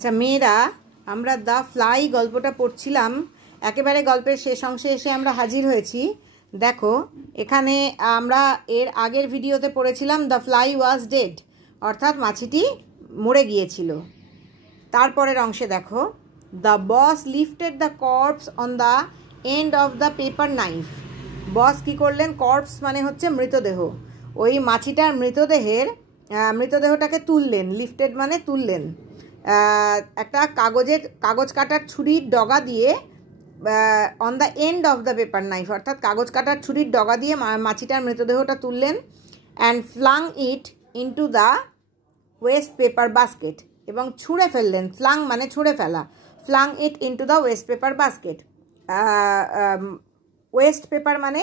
আচ্ছা মেয়েরা, আমরা দ্য ফ্লাই গল্পটা পড়ছিলাম। একেবারে গল্পের শেষ অংশে এসে আমরা হাজির হয়েছি। দেখো, এখানে আমরা এর আগের ভিডিওতে পড়েছিলাম দ্য ফ্লাই ওয়াজ ডেড, অর্থাৎ মাছিটি মরে গিয়েছিল। তারপরের অংশে দেখো, the boss lifted the corpse on the end of the paper knife. Boss কী করলেন? কর্পস মানে হচ্ছে মৃতদেহ। ওই মাছিটার মৃতদেহটাকে তুললেন। লিফটেড মানে তুললেন। একটা কাগজ কাটার ছুরির ডগা দিয়ে, on the end of the paper knife, অর্থাৎ কাগজ কাটার ছুরির ডগা দিয়ে মাছিটার মৃতদেহটা তুললেন। And flung it into the West paper basket, এবং ছুঁড়ে ফেললেন। ফ্লাং মানে ছুঁড়ে ফেলা। Flung it into the West paper basket. West paper মানে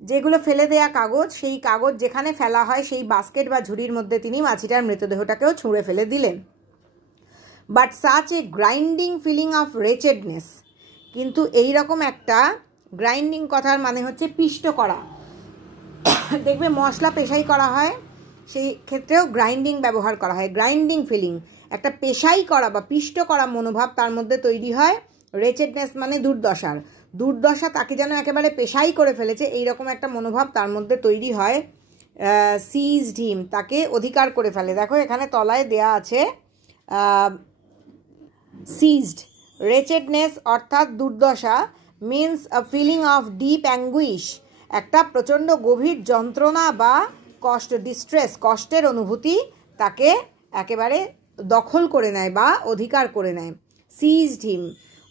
যেগুলো ফেলে দেয়া কাগজ, সেই কাগজ যেখানে ফেলা হয় সেই বাস্কেট বা ঝুড়ির মধ্যে তিনি মাছিটার মৃতদেহটাকেও ছুঁড়ে ফেলে দিলেন। But such a grinding feeling of wretchedness, কিন্তু এই রকম একটা গ্রাইন্ডিং, কথার মানে হচ্ছে পিষ্ট করা। দেখবে মশলা পেশাই করা হয়, সেই ক্ষেত্রেও গ্রাইন্ডিং ব্যবহার করা হয়। গ্রাইন্ডিং ফিলিং, একটা পেশাই করা বা পিষ্ট করা মনোভাব তার মধ্যে তৈরি হয়। রেচেডনেস মানে দুর্দশা তাকে যেন একেবারে পেশাই করে ফেলেছে, এইরকম একটা মনোভাব তার মধ্যে তৈরি হয়। সিজড হিম, তাকে অধিকার করে ফেলে। দেখো এখানে তলায় দেয়া আছে সিজড। রেচেডনেস অর্থাৎ দুর্দশা, means a feeling of deep anguish, একটা প্রচণ্ড গভীর যন্ত্রণা বা কষ্ট, ডিস্ট্রেস, কষ্টের অনুভূতি তাকে একেবারে দখল করে নেয় বা অধিকার করে নেয়। সিজড হিম,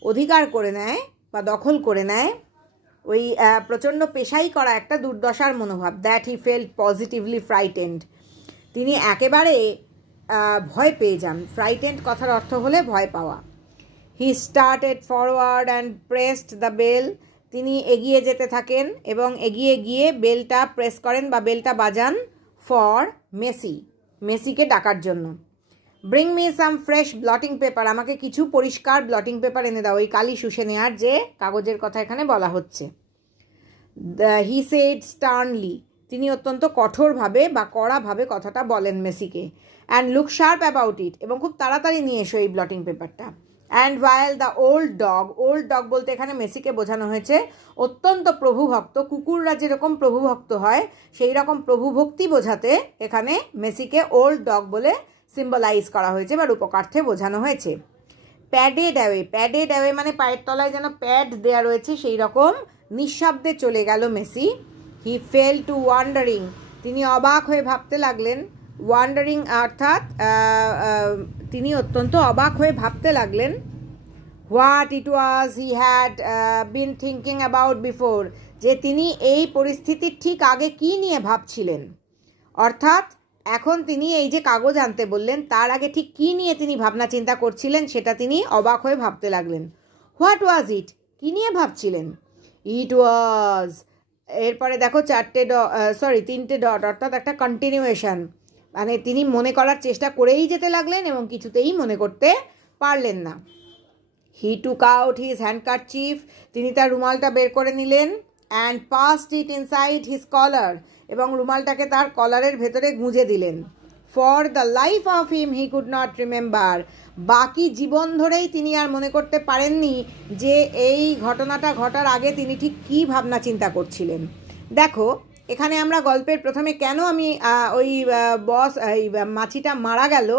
অধিকার করে নেয় বা দখল করে নেয়। ওই প্রচণ্ড পেশাই করা একটা দুর্দশার মনোভাব। That he felt positively frightened, তিনি একেবারে ভয় পেয়ে যান। ফ্রাইটেন্ড কথার অর্থ হলে ভয় পাওয়া। He started forward and pressed the bell, তিনি এগিয়ে যেতে থাকেন এবং এগিয়ে গিয়ে বেলটা প্রেস করেন বা বেলটা বাজান। ফর মেসিকে ডাকার জন্য। Bring me some fresh bloating paper, আমাকে কিছু পরিষ্কার ব্লটিং পেপার এনে দাও। ওই কালি শুষে নেওয়ার যে কাগজের কথা এখানে বলা হচ্ছে। হি সেড স্টার্নলি, তিনি অত্যন্ত কঠোরভাবে বা কড়াভাবে কথাটা বলেন মেসিকে। And look sharp about it, এবং খুব তাড়াতাড়ি নিয়ে এসো এই ব্লটিং পেপারটা। And while the old dog বলতে এখানে মেসিকে বোঝানো হয়েছে অত্যন্ত প্রভুভক্ত। কুকুররা যেরকম প্রভুভক্ত হয়, সেই রকম প্রভুভক্তি বোঝাতে এখানে মেসিকে ওল্ড ডগ বলে সিম্বলাইজ করা হয়েছে বা রূপকার্থে বোঝানো হয়েছে। প্যাডেড অ্যাওয়ে মানে পায়ের তলায় যেন প্যাড দেয়া রয়েছে, সেই রকম নিঃশব্দে চলে গেল Messi. He fail to wandering, তিনি অবাক হয়ে ভাবতে লাগলেন। ওয়ান্ডারিং অর্থাৎ তিনি অত্যন্ত অবাক হয়ে ভাবতে লাগলেন। What it was he had been thinking about before, যে তিনি এই পরিস্থিতির ঠিক আগে কি নিয়ে ভাবছিলেন। অর্থাৎ এখন তিনি এই যে কাগজ আনতে বললেন, তার আগে ঠিক কী নিয়ে তিনি ভাবনা চিন্তা করছিলেন সেটা তিনি অবাক হয়ে ভাবতে লাগলেন। হোয়াট ওয়াজ ইট, কী নিয়ে ভাবছিলেন? ইট ওয়াজ, এরপরে দেখো তিনটে ডট, অর্থাৎ একটা কন্টিনিউয়েশন, মানে তিনি মনে করার চেষ্টা করেই যেতে লাগলেন এবং কিছুতেই মনে করতে পারলেন না। He took out his handkerchief, তিনি তার রুমালটা বের করে নিলেন। And passed it inside his collar, এবং রুমালটাকে তার কলারের ভেতরে গুঁজে দিলেন। For the life of him he could not remember, বাকি জীবন ধরেই তিনি আর মনে করতে পারেননি যে এই ঘটনাটা ঘটার আগে তিনি ঠিক কী ভাবনা চিন্তা করছিলেন। দেখো এখানে আমরা গল্পের প্রথমে কেন আমি এই মাছিটা মারা গেল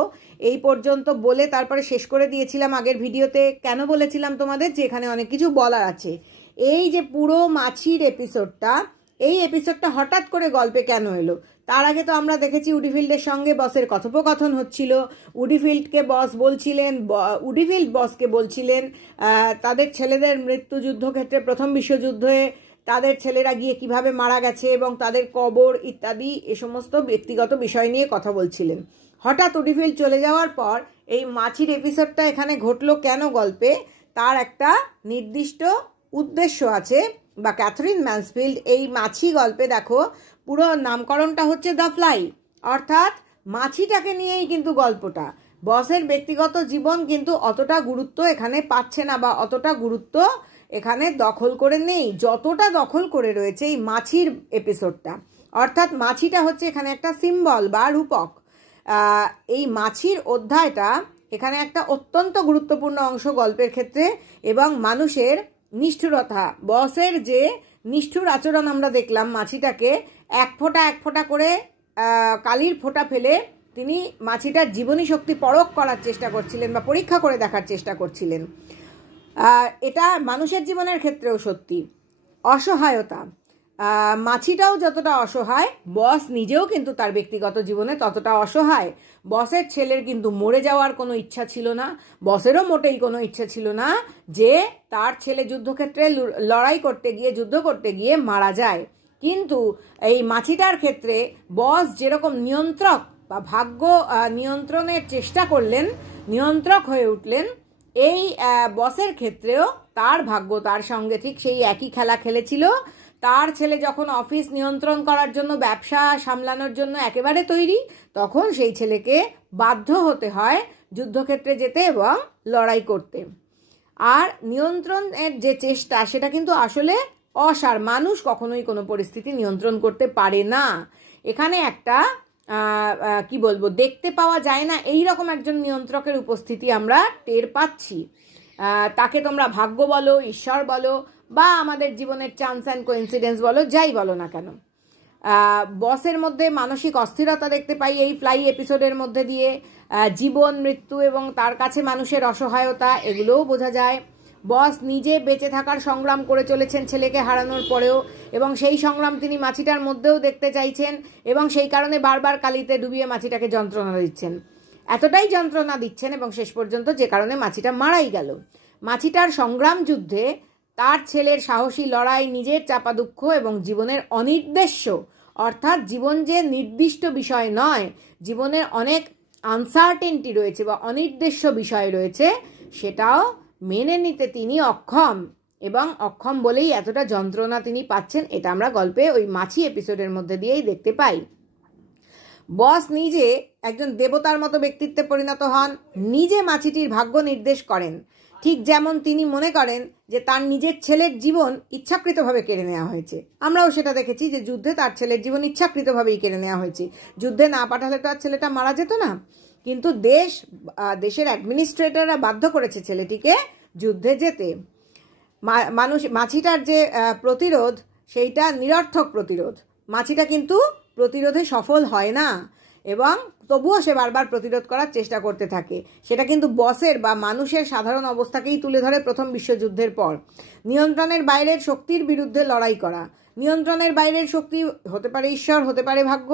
এই পর্যন্ত বলে তারপরে শেষ করে দিয়েছিলাম আগের ভিডিওতে। কেন বলেছিলাম তোমাদের যে এখানে অনেক কিছু বলার আছে। এই যে পুরো মাছির এপিসোডটা, এই এপিসোডটা হঠাৎ করে গল্পে কেন এলো? তার আগে তো আমরা দেখেছি উডিফিল্ডের সঙ্গে বসের কথোপকথন হচ্ছিল। উডিফিল্ড বসকে বলছিলেন তাদের ছেলেদের মৃত্যু যুদ্ধক্ষেত্রে, প্রথম বিশ্বযুদ্ধে তাদের ছেলেরা গিয়ে কিভাবে মারা গেছে এবং তাদের কবর ইত্যাদি এ সমস্ত ব্যক্তিগত বিষয় নিয়ে কথা বলছিলেন। হঠাৎ উডিফিল্ড চলে যাওয়ার পর এই মাছির এপিসোডটা এখানে ঘটলো কেন গল্পে, তার একটা নির্দিষ্ট উদ্দেশ্য আছে। বা ক্যাথরিন ম্যান্সফিল্ড এই মাছি গল্পে দেখো পুরো নামকরণটা হচ্ছে দ্য ফ্লাই, অর্থাৎ মাছিটাকে নিয়েই কিন্তু গল্পটা। বসের ব্যক্তিগত জীবন কিন্তু অতটা গুরুত্ব এখানে পাচ্ছে না বা অতটা গুরুত্ব এখানে দখল করে নেই যতটা দখল করে রয়েছে এই মাছির এপিসোডটা। অর্থাৎ মাছিটা হচ্ছে এখানে একটা সিম্বল বা রূপক। এই মাছির অধ্যায়টা এখানে একটা অত্যন্ত গুরুত্বপূর্ণ অংশ গল্পের ক্ষেত্রে, এবং মানুষের নিষ্ঠুরতা, বসের যে নিষ্ঠুর আচরণ আমরা দেখলাম, মাছিটাকে এক ফোঁটা করে কালির ফোঁটা ফেলে তিনি মাছিটার জীবনী শক্তি পরখ করার চেষ্টা করছিলেন বা পরীক্ষা করে দেখার চেষ্টা করছিলেন। এটা মানুষের জীবনের ক্ষেত্রেও সত্যি। অসহায়তা, মাছিটাও যতটা অসহায়, বস নিজেও কিন্তু তার ব্যক্তিগত জীবনে ততটা অসহায়। বসের ছেলের কিন্তু মরে যাওয়ার কোনো ইচ্ছা ছিল না, বসেরও মোটেই কোনো ইচ্ছা ছিল না যে তার ছেলে যুদ্ধক্ষেত্রে যুদ্ধ করতে গিয়ে মারা যায়। কিন্তু এই মাছিটার ক্ষেত্রে বস যেরকম নিয়ন্ত্রক বা ভাগ্য নিয়ন্ত্রণের চেষ্টা করলেন, নিয়ন্ত্রক হয়ে উঠলেন, এই বসের ক্ষেত্রেও তার ভাগ্য তার সঙ্গে ঠিক সেই একই খেলা খেলেছিল। তার ছেলে যখন অফিস নিয়ন্ত্রণ করার জন্য, ব্যবসা সামলানোর জন্য একেবারে তৈরি, তখন সেই ছেলেকে বাধ্য হতে হয় যুদ্ধক্ষেত্রে যেতে এবং লড়াই করতে। আর নিয়ন্ত্রণের যে চেষ্টা, সেটা কিন্তু আসলে অসার। মানুষ কখনোই কোনো পরিস্থিতি নিয়ন্ত্রণ করতে পারে না। এখানে একটা কি বলবো, দেখতে পাওয়া যায় না এই রকম একজন নিয়ন্ত্রকের উপস্থিতি আমরা টের পাচ্ছি। তাকে তোমরা ভাগ্য বলো, ঈশ্বর বলো, বা আমাদের জীবনের চান্স অ্যান্ড কোইন্সিডেন্স বলো, যাই বলো না কেন। বসের মধ্যে মানসিক অস্থিরতা দেখতে পাই এই ফ্লাই এপিসোডের মধ্যে দিয়ে। জীবন, মৃত্যু এবং তার কাছে মানুষের অসহায়তা, এগুলোও বোঝা যায়। বস নিজে বেঁচে থাকার সংগ্রাম করে চলেছেন ছেলেকে হারানোর পরেও, এবং সেই সংগ্রাম তিনি মাছিটার মধ্যেও দেখতে চাইছেন, এবং সেই কারণে বারবার কালিতে ডুবিয়ে মাছিটাকে যন্ত্রণা দিচ্ছেন। এতটাই যন্ত্রণা দিচ্ছেন এবং শেষ পর্যন্ত যে কারণে মাছিটা মারাই গেল। মাছিটার সংগ্রাম যুদ্ধে তার ছেলের সাহসী লড়াই, নিজের চাপা দুঃখ এবং জীবনের অনির্দেশ্য, অর্থাৎ জীবন যে নির্দিষ্ট বিষয় নয়, জীবনের অনেক আনসার্টেনটি রয়েছে বা অনির্দেশ্য বিষয় রয়েছে, সেটাও মেনে নিতে তিনি অক্ষম, এবং অক্ষম বলেই এতটা যন্ত্রণা তিনি পাচ্ছেন। এটা আমরা গল্পে ওই মাছি এপিসোডের মধ্যে দিয়েই দেখতে পাই। বস নিজে একজন দেবতার মতো ব্যক্তিত্বে পরিণত হন, নিজে মাছিটির ভাগ্য নির্দেশ করেন, ঠিক যেমন তিনি মনে করেন যে তার নিজের ছেলের জীবন ইচ্ছাকৃতভাবে কেড়ে নেওয়া হয়েছে। আমরাও সেটা দেখেছি যে যুদ্ধে তার ছেলের জীবন ইচ্ছাকৃতভাবেই কেড়ে নেওয়া হয়েছে। যুদ্ধে না পাঠালে তো আর ছেলেটা মারা যেত না, কিন্তু দেশের অ্যাডমিনিস্ট্রেটররা বাধ্য করেছে ছেলেটিকে যুদ্ধে যেতে। মাছিটার যে প্রতিরোধ, সেইটা নিরর্থক প্রতিরোধ। মাছিটা কিন্তু প্রতিরোধে সফল হয় না, এবং তবুও সে বারবার প্রতিরোধ করার চেষ্টা করতে থাকে। সেটা কিন্তু বসের বা মানুষের সাধারণ অবস্থাকেই তুলে ধরে প্রথম বিশ্বযুদ্ধের পর। নিয়ন্ত্রণের বাইরের শক্তির বিরুদ্ধে লড়াই করা, নিয়ন্ত্রণের বাইরের শক্তি হতে পারে ঈশ্বর, হতে পারে ভাগ্য,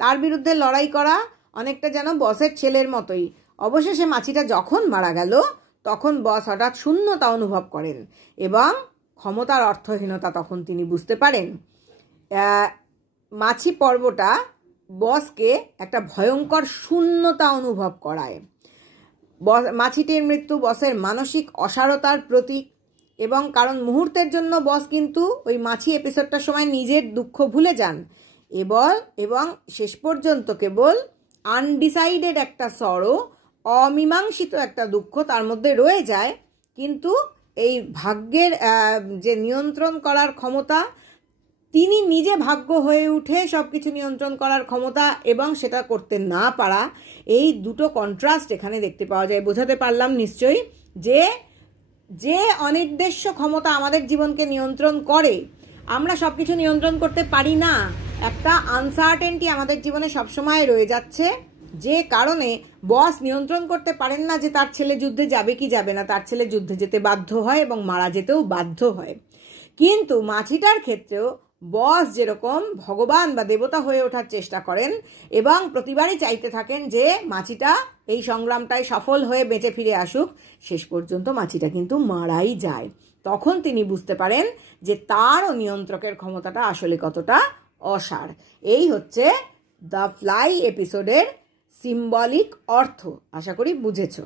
তার বিরুদ্ধে লড়াই করা অনেকটা যেন বসের ছেলের মতোই। অবশেষে মাছিটা যখন মারা গেল, তখন বস হঠাৎ শূন্যতা অনুভব করেন এবং ক্ষমতার অর্থহীনতা তখন তিনি বুঝতে পারেন। মাছি পর্বটা বসকে একটা ভয়ঙ্কর শূন্যতা অনুভব করায়। মাছিটির মৃত্যু বসের মানসিক অসারতার প্রতীক, এবং কারণ মুহূর্তের জন্য বস কিন্তু ওই মাছি এপিসোডটার সময় নিজের দুঃখ ভুলে যান, এবং শেষ পর্যন্ত কেবল আনডিসাইডেড একটা সরো, অমীমাংসিত একটা দুঃখ তার মধ্যে রয়ে যায়। কিন্তু এই ভাগ্যের যে নিয়ন্ত্রণ করার ক্ষমতা, তিনি নিজে ভাগ্য হয়ে উঠে সব কিছু নিয়ন্ত্রণ করার ক্ষমতা এবং সেটা করতে না পারা, এই দুটো কন্ট্রাস্ট এখানে দেখতে পাওয়া যায়। বোঝাতে পারলাম নিশ্চয়ই যে অনির্দেশ্য ক্ষমতা আমাদের জীবনকে নিয়ন্ত্রণ করে, আমরা সব কিছু নিয়ন্ত্রণ করতে পারি না। একটা আনসার্টেনটি আমাদের জীবনে সবসময় রয়ে যাচ্ছে, যে কারণে বস নিয়ন্ত্রণ করতে পারেন না যে তার ছেলে যুদ্ধে যাবে কি যাবে না। তার ছেলে যুদ্ধে যেতে বাধ্য হয় এবং মারা যেতেও বাধ্য হয়। কিন্তু মাছিটার ক্ষেত্রেও বস যেরকম ভগবান বা দেবতা হয়ে ওঠার চেষ্টা করেন এবং প্রতিবারই চাইতে থাকেন যে মাছিটা এই সংগ্রামটায় সফল হয়ে বেঁচে ফিরে আসুক, শেষ পর্যন্ত মাছিটা কিন্তু মারাই যায়। তখন তিনি বুঝতে পারেন যে তারও নিয়ন্ত্রকের ক্ষমতাটা আসলে কতটা অসার। এই হচ্ছে দ্য ফ্লাই এপিসোডের সিম্বলিক অর্থ। আশা করি বুঝেছো।